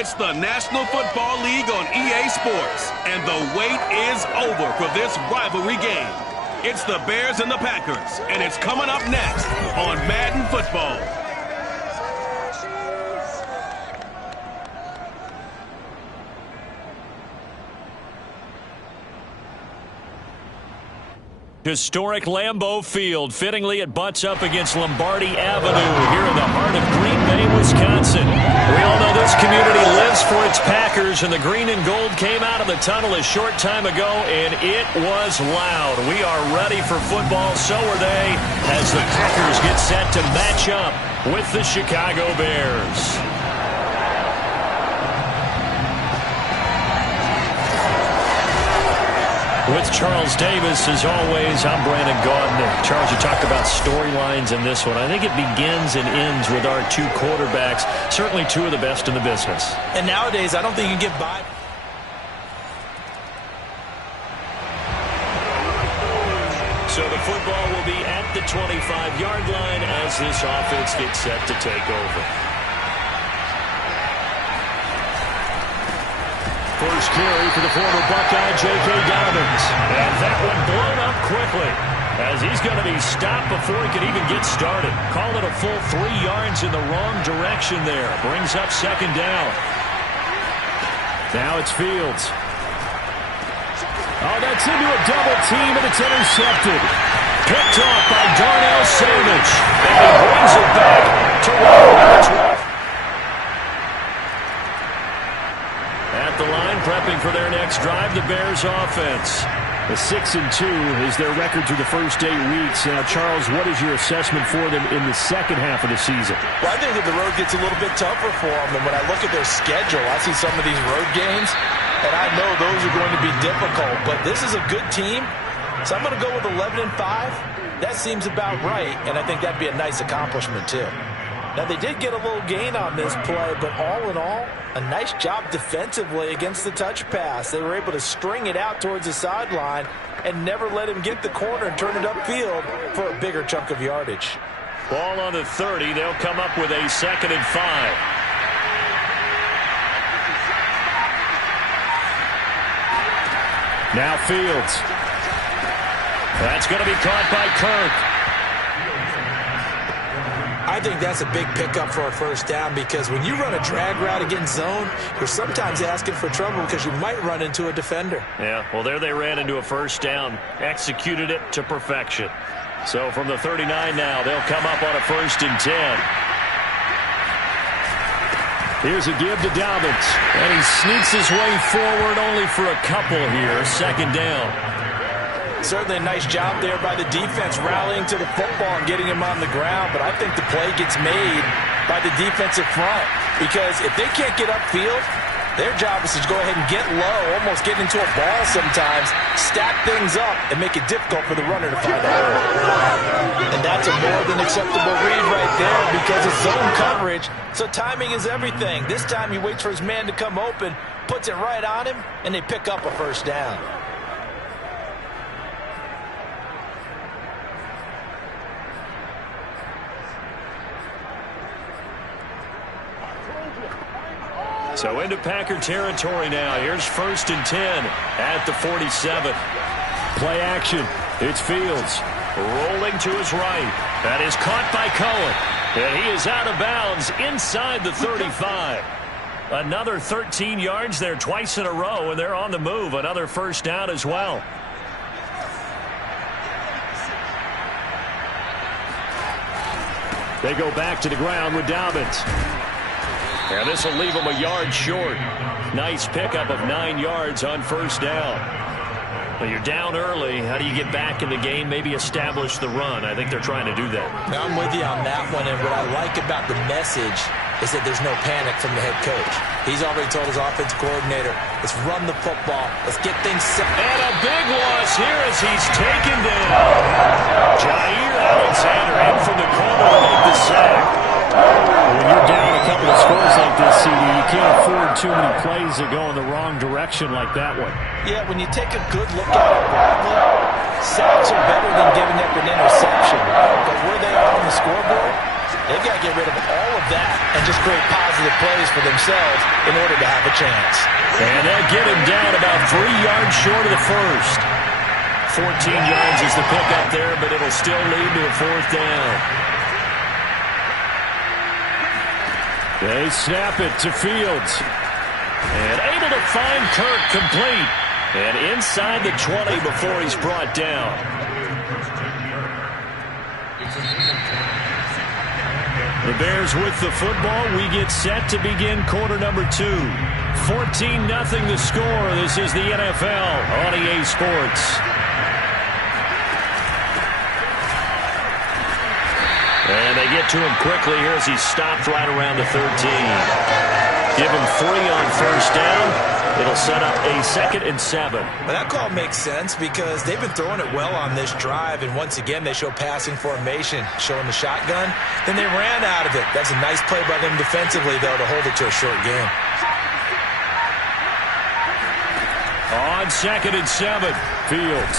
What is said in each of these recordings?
It's the National Football League on EA Sports, and the wait is over for this rivalry game. It's the Bears and the Packers, and it's coming up next on Madden Football. Historic Lambeau Field. Fittingly, it butts up against Lombardi Avenue here in the heart of Green Bay, Wisconsin. We all know this community lives for its Packers, and the green and gold came out of the tunnel a short time ago, and it was loud. We are ready for football, so are they, as the Packers get set to match up with the Chicago Bears. With Charles Davis, as always, I'm Brandon Gaudin. Charles, you talked about storylines in this one. I think it begins and ends with our two quarterbacks, certainly two of the best in the business. And nowadays, I don't think you can get by. So the football will be at the 25-yard line as this offense gets set to take over. First carry for the former Buckeye, J.K. Dobbins. And that one blown up quickly as he's going to be stopped before he can even get started. Call it a full 3 yards in the wrong direction there. Brings up second down. Now it's Fields. Oh, that's into a double team, and it's intercepted. Picked off by Darnell Savage. And he brings it back to Robert. At the line, prepping for their next drive, the Bears offense. The 6-2 is their record through the first 8 weeks. Now, Charles, what is your assessment for them in the second half of the season? Well, I think that the road gets a little bit tougher for them. And when I look at their schedule, I see some of these road games, and I know those are going to be difficult. But this is a good team, so I'm going to go with 11-5. That seems about right, and I think that'd be a nice accomplishment, too. Now, they did get a little gain on this play, but all in all, a nice job defensively against the touch pass. They were able to string it out towards the sideline and never let him get the corner and turn it upfield for a bigger chunk of yardage. Ball on the 30. They'll come up with a 2nd and 5. Now Fields. That's going to be caught by Kirk. I think that's a big pickup for a first down, because when you run a drag route against zone, you're sometimes asking for trouble because you might run into a defender. Yeah, well, there they ran into a first down, executed it to perfection. So from the 39 now, they'll come up on a 1st and 10. Here's a give to Dobbins, and he sneaks his way forward only for a couple here. 2nd down. Certainly a nice job there by the defense rallying to the football and getting him on the ground, but I think the play gets made by the defensive front, because if they can't get upfield, their job is to go ahead and get low, almost get into a ball sometimes, stack things up, and make it difficult for the runner to find a hole. And that's a more than acceptable read right there, because it's zone coverage, so timing is everything. This time he waits for his man to come open, puts it right on him, and they pick up a first down. So into Packer territory now. Here's 1st and 10 at the 47. Play action. It's Fields rolling to his right. That is caught by Cohen. And he is out of bounds inside the 35. Another 13 yards there twice in a row, and they're on the move. Another first down as well. They go back to the ground with Dobbins. And this will leave him a yard short. Nice pickup of 9 yards on first down. Well, you're down early. How do you get back in the game? Maybe establish the run. I think they're trying to do that. I'm with you on that one, and what I like about the message is that there's no panic from the head coach. He's already told his offensive coordinator, let's run the football. Let's get things set. And a big loss here as he's taken down. Jair Alexander in from the corner to make the sack. When you're down a couple of scores like this, CD, you can't afford too many plays that go in the wrong direction like that one. Yeah, when you take a good look at it broadly, sacks are better than giving up an interception. But where they are on the scoreboard, They've got to get rid of all of that and just create positive plays for themselves in order to have a chance. And they'll get him down about 3 yards short of the first. 14 yards is the pickup there, but it'll still lead to a 4th down. They snap it to Fields. And able to find Kirk complete. And inside the 20 before he's brought down. The Bears with the football. We get set to begin quarter number 2. 14-0 the score. This is the NFL on EA Sports. And they get to him quickly here as he's stopped right around the 13. Give him 3 on first down. It'll set up a 2nd and 7. Well, that call makes sense because they've been throwing it well on this drive, and once again they show passing formation, showing the shotgun. Then they ran out of it. That's a nice play by them defensively, though, to hold it to a short game. On 2nd and 7, Fields.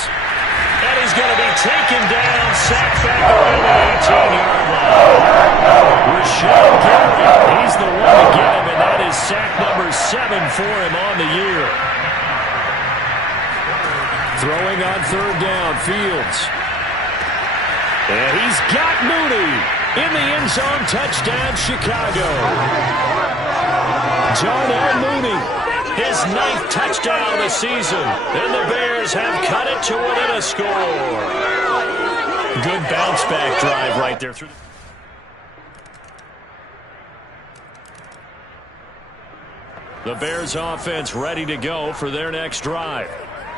And he's going to be taken down, sacked back around the 18-yard line. Rashawn Gary, he's the one to get him, and that is sack number 7 for him on the year. Throwing on 3rd down, Fields. And he's got Mooney in the end zone. Touchdown, Chicago. Darnell Mooney, his 9th touchdown of the season. And the Bears have cut it to within a score. Good bounce-back drive right there. The Bears offense ready to go for their next drive.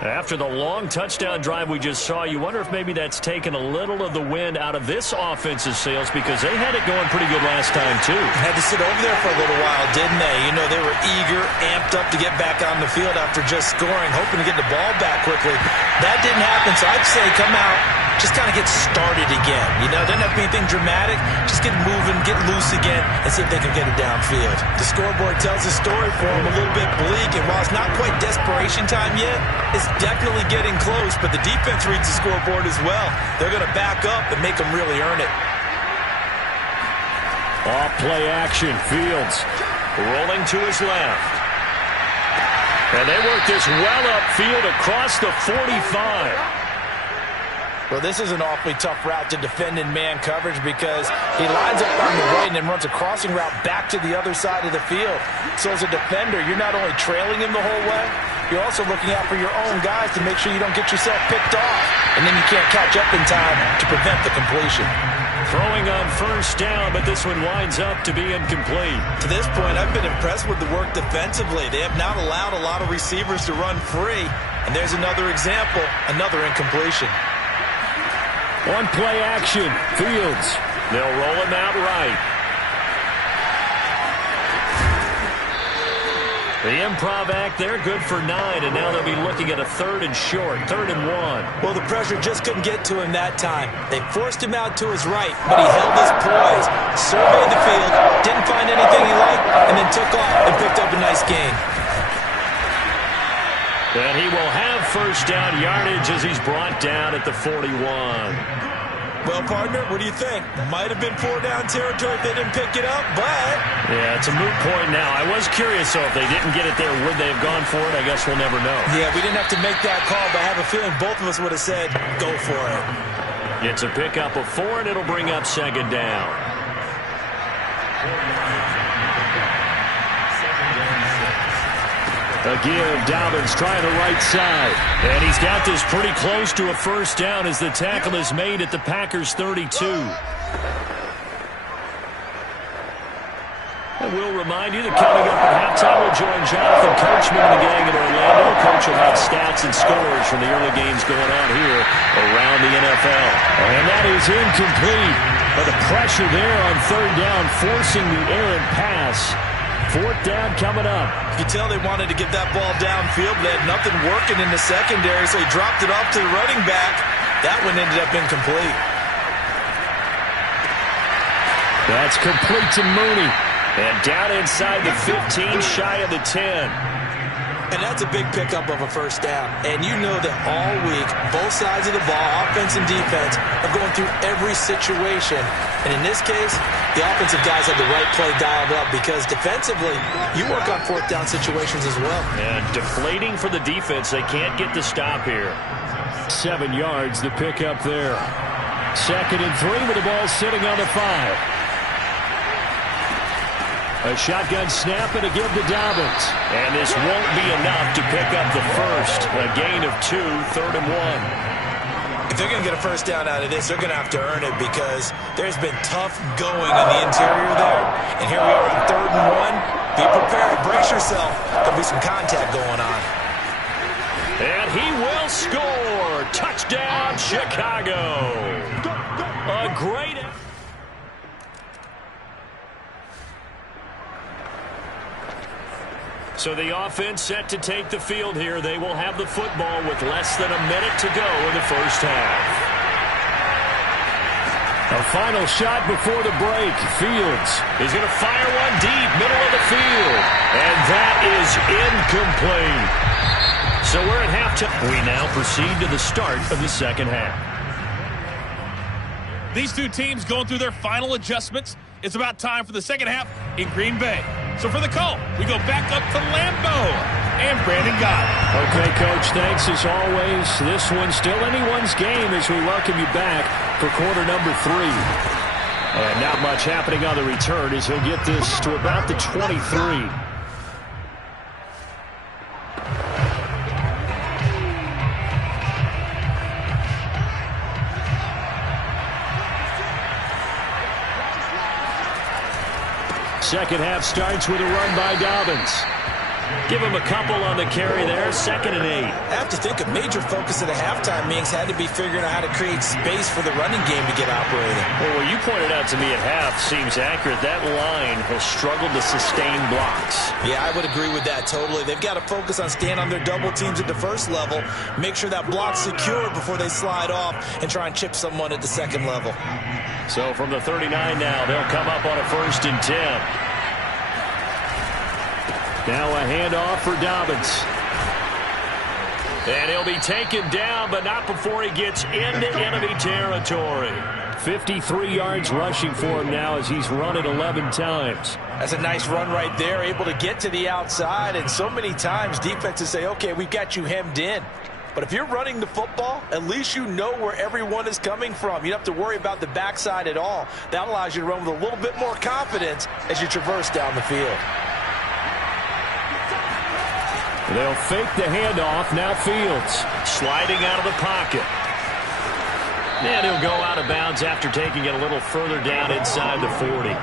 After the long touchdown drive we just saw, you wonder if maybe that's taken a little of the wind out of this offense's sails because they had it going pretty good last time, too. Had to sit over there for a little while, didn't they? You know, they were eager, amped up to get back on the field after just scoring, hoping to get the ball back quickly. That didn't happen, so I'd say come out, just kind of get started again. You know, doesn't have to be anything dramatic. Just get moving, get loose again, and see if they can get it downfield. The scoreboard tells the story for them, a little bit bleak, and while it's not quite desperation time yet, it's definitely getting close, but the defense reads the scoreboard as well. They're going to back up and make them really earn it. Off play action, Fields rolling to his left. And they work this well upfield across the 45. Well, this is an awfully tough route to defend in man coverage because he lines up on the right and then runs a crossing route back to the other side of the field. So as a defender, you're not only trailing him the whole way, you're also looking out for your own guys to make sure you don't get yourself picked off. And then you can't catch up in time to prevent the completion. Throwing on first down, but this one winds up to be incomplete. To this point, I've been impressed with the work defensively. They have not allowed a lot of receivers to run free. And there's another example, another incompletion. One play action, Fields. They'll roll him out right. The improv act there, good for 9, and now they'll be looking at a 3rd and short, 3rd and 1. Well, the pressure just couldn't get to him that time. They forced him out to his right, but he held his poise, surveyed the field, didn't find anything he liked, and then took off and picked up a nice gain. And he will have first down yardage as he's brought down at the 41. Well, partner, what do you think? Might have been 4-down territory if they didn't pick it up, but... Yeah, it's a moot point now. I was curious, though, if they didn't get it there, would they have gone for it? I guess we'll never know. Yeah, we didn't have to make that call, but I have a feeling both of us would have said, go for it. It's a pickup of 4, and it'll bring up 2nd down. Again, Dobbins trying the right side. And he's got this pretty close to a first down as the tackle is made at the Packers' 32. And we'll remind you that coming up at halftime, we'll join Jonathan Coachman and the gang in Orlando. Coach will have stats and scores from the early games going on here around the NFL. And that is incomplete. But the pressure there on 3rd down, forcing the errant pass. 4th down coming up. You can tell they wanted to get that ball downfield, but they had nothing working in the secondary, so he dropped it off to the running back. That one ended up incomplete. That's complete to Mooney. And down inside the 15, shy of the 10. And that's a big pickup of a first down. And you know that all week, both sides of the ball, offense and defense, are going through every situation. And in this case, the offensive guys have the right play dialed up because defensively, you work on fourth down situations as well. And deflating for the defense. They can't get the stop here. 7 yards, the pickup there. 2nd and 3 with the ball sitting on the 5. A shotgun snap and a give to Dobbins. And this won't be enough to pick up the first. A gain of 2, 3rd and 1. If they're going to get a first down out of this, they're going to have to earn it because there's been tough going in the interior there. And here we are on 3rd and 1. Be prepared. Brace yourself. There'll be some contact going on. And he will score. Touchdown, Chicago. A great effort. So the offense set to take the field here. They will have the football with less than a minute to go in the first half. A final shot before the break. Fields is going to fire one deep, middle of the field. And that is incomplete. So we're at halftime. We now proceed to the start of the second half. These two teams going through their final adjustments. It's about time for the second half in Green Bay. So for the call, we go back up to Lambeau and Brandon Gott. Okay, Coach, thanks as always. This one's still anyone's game as we welcome you back for quarter number 3. And not much happening on the return as he'll get this to about the 23. Second half starts with a run by Dobbins. Give him a couple on the carry there. 2nd and 8. I have to think a major focus of the halftime meetings had to be figuring out how to create space for the running game to get operating. Well, what you pointed out to me at half seems accurate. That line has struggled to sustain blocks. Yeah, I would agree with that totally. They've got to focus on staying on their double teams at the first level, make sure that block's secure before they slide off and try and chip someone at the second level. So from the 39 now, they'll come up on a 1st and 10. Now a handoff for Dobbins. And he'll be taken down, but not before he gets into enemy territory. 53 yards rushing for him now as he's run it 11 times. That's a nice run right there, able to get to the outside. And so many times defenses say, okay, we've got you hemmed in. But if you're running the football, at least you know where everyone is coming from. You don't have to worry about the backside at all. That allows you to run with a little bit more confidence as you traverse down the field. They'll fake the handoff. Now Fields sliding out of the pocket. And he'll go out of bounds after taking it a little further down inside the 40.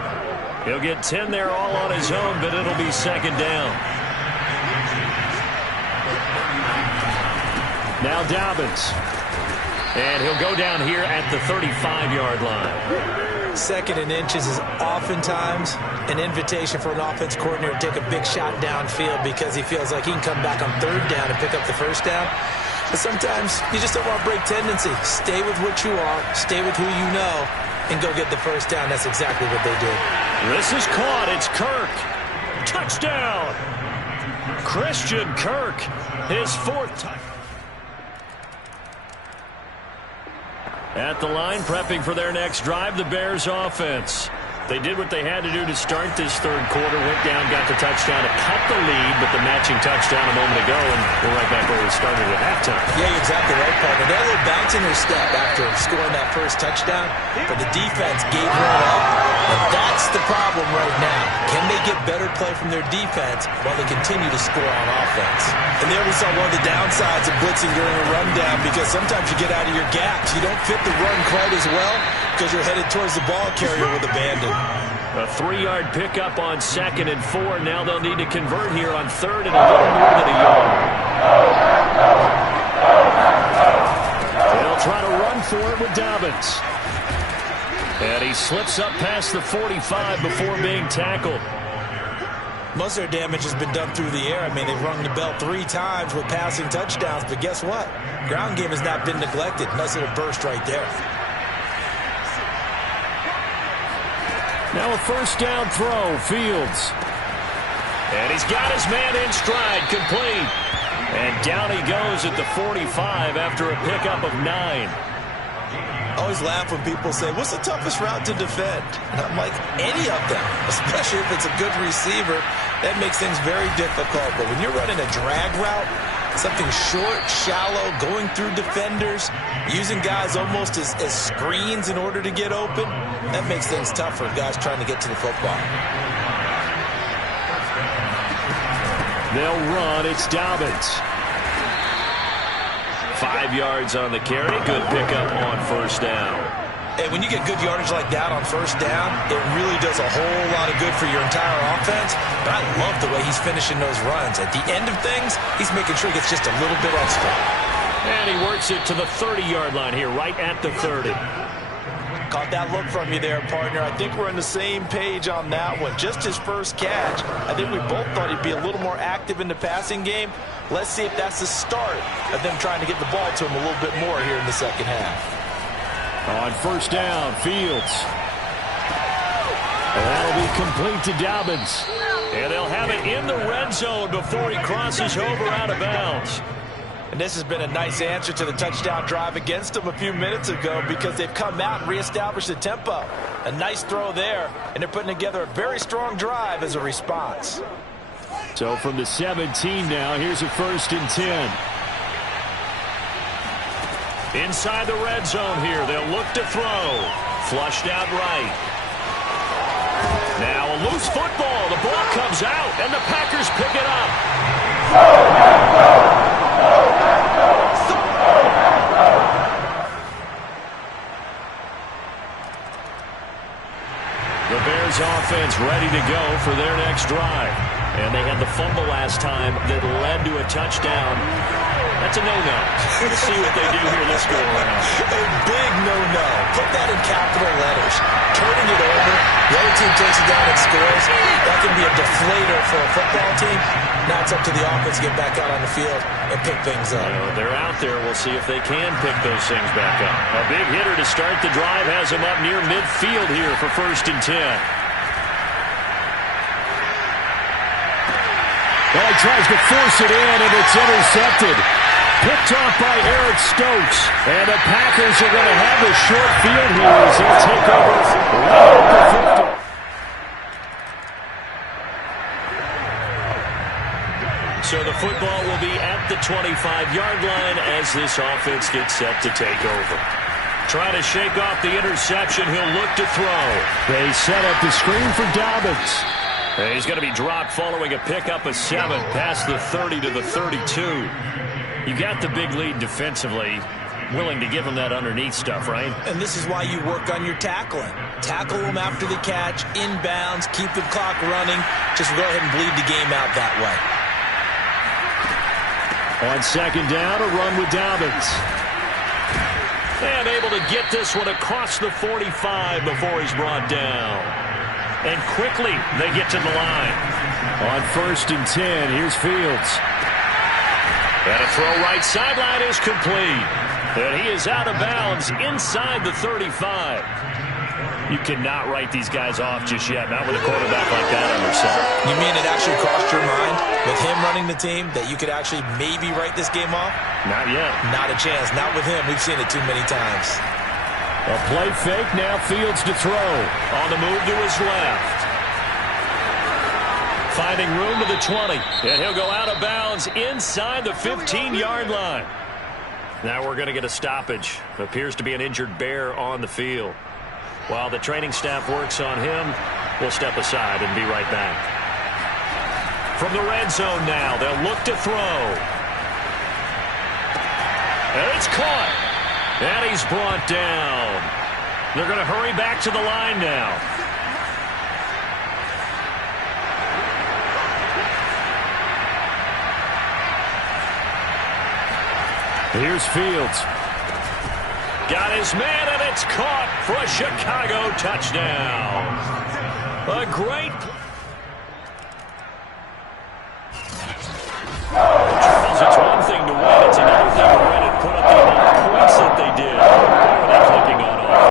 He'll get 10 there all on his own, but it'll be 2nd down. Now Dobbins. And he'll go down here at the 35-yard line. 2nd and inches is oftentimes an invitation for an offense coordinator to take a big shot downfield because he feels like he can come back on 3rd down and pick up the 1st down. But sometimes you just don't want to break tendency. Stay with what you are, stay with who you know, and go get the 1st down. That's exactly what they did. This is caught. It's Kirk. Touchdown. Christian Kirk, his 4th touchdown. At the line, prepping for their next drive, the Bears offense. They did what they had to do to start this 3rd quarter, went down, got the touchdown to cut the lead, but the matching touchdown a moment ago, and we're right back where we started at halftime. Yeah, you're exactly right, partner. They had a little bounce in their step after scoring that first touchdown, but the defense gave one up, and that's the problem right now. Can they get better play from their defense while they continue to score on offense? And there we saw one of the downsides of blitzing during a rundown because sometimes you get out of your gaps. You don't fit the run quite as well because you're headed towards the ball carrier with abandon. A 3-yard pickup on 2nd and 4. Now they'll need to convert here on 3rd and a little more than a yard. They'll try to run for it with Dobbins. And he slips up past the 45 before being tackled. Most of their damage has been done through the air. I mean, they've rung the bell 3 times with passing touchdowns, but guess what? Ground game has not been neglected. Nice little burst right there. Now a 1st down throw. Fields. And he's got his man in stride, complete. And down he goes at the 45 after a pickup of 9. I always laugh when people say, what's the toughest route to defend? And I'm like, any of them, especially if it's a good receiver. That makes things very difficult. But when you're running a drag route, something short, shallow, going through defenders, using guys almost as screens in order to get open, that makes things tough for guys trying to get to the football. They'll run. It's Dobbins. 5 yards on the carry. Good pickup on first down. And when you get good yardage like that on first down, it really does a whole lot of good for your entire offense. But I love the way he's finishing those runs. At the end of things, he's making sure he gets just a little bit extra. And he works it to the 30-yard line here, right at the 30. Caught that look from you there, partner. I think we're on the same page on that one. Just his first catch. I think we both thought he'd be a little more active in the passing game. Let's see if that's the start of them trying to get the ball to him a little bit more here in the second half. On first down, Fields. That'll be complete to Dobbins. And they'll have it in the red zone before he crosses over out of bounds. And this has been a nice answer to the touchdown drive against them a few minutes ago because they've come out and reestablished the tempo. A nice throw there, and they're putting together a very strong drive as a response. So from the 17 now, here's a 1st and 10. Inside the red zone here, they'll look to throw. Flushed out right. Now a loose football. The ball comes out, and the Packers pick it up. The Bears offense ready to go for their next drive. And they had the fumble last time that led to a touchdown. That's a no-no. Let's see what they do here this go around. A big no-no. Put that in capital letters. Turning it over, the other team takes it down and scores. That can be a deflator for a football team. Now it's up to the offense to get back out on the field and pick things up. They're out there. We'll see if they can pick those things back up. A big hitter to start the drive has them up near midfield here for 1st and 10. Well, he tries to force it in, and it's intercepted. Picked off by Eric Stokes. And the Packers are going to have a short field here as they'll take over right at the 50. So the football will be at the 25-yard line as this offense gets set to take over. Trying to shake off the interception. He'll look to throw. They set up the screen for Dobbins. And he's going to be dropped following a pickup of 7 past the 30 to the 32. You got the big lead defensively. Willing to give him that underneath stuff, right? And this is why you work on your tackling. Tackle them after the catch, inbounds, keep the clock running. Just go ahead and bleed the game out that way. On 2nd down, a run with Dobbins. And able to get this one across the 45 before he's brought down. And quickly, they get to the line. On 1st and 10, here's Fields. And a throw right sideline is complete. And he is out of bounds inside the 35. You cannot write these guys off just yet, not with a quarterback like that on your side. You mean it actually crossed your mind with him running the team that you could actually maybe write this game off? Not yet. Not a chance. Not with him. We've seen it too many times. A play fake, now Fields to throw. On the move to his left. Finding room to the 20. And he'll go out of bounds inside the 15-yard line. Now we're going to get a stoppage. Appears to be an injured Bear on the field. While the training staff works on him, we'll step aside and be right back. From the red zone now, they'll look to throw. And it's caught. And he's brought down. They're going to hurry back to the line now. Here's Fields. Got his man, and it's caught for a Chicago touchdown. A great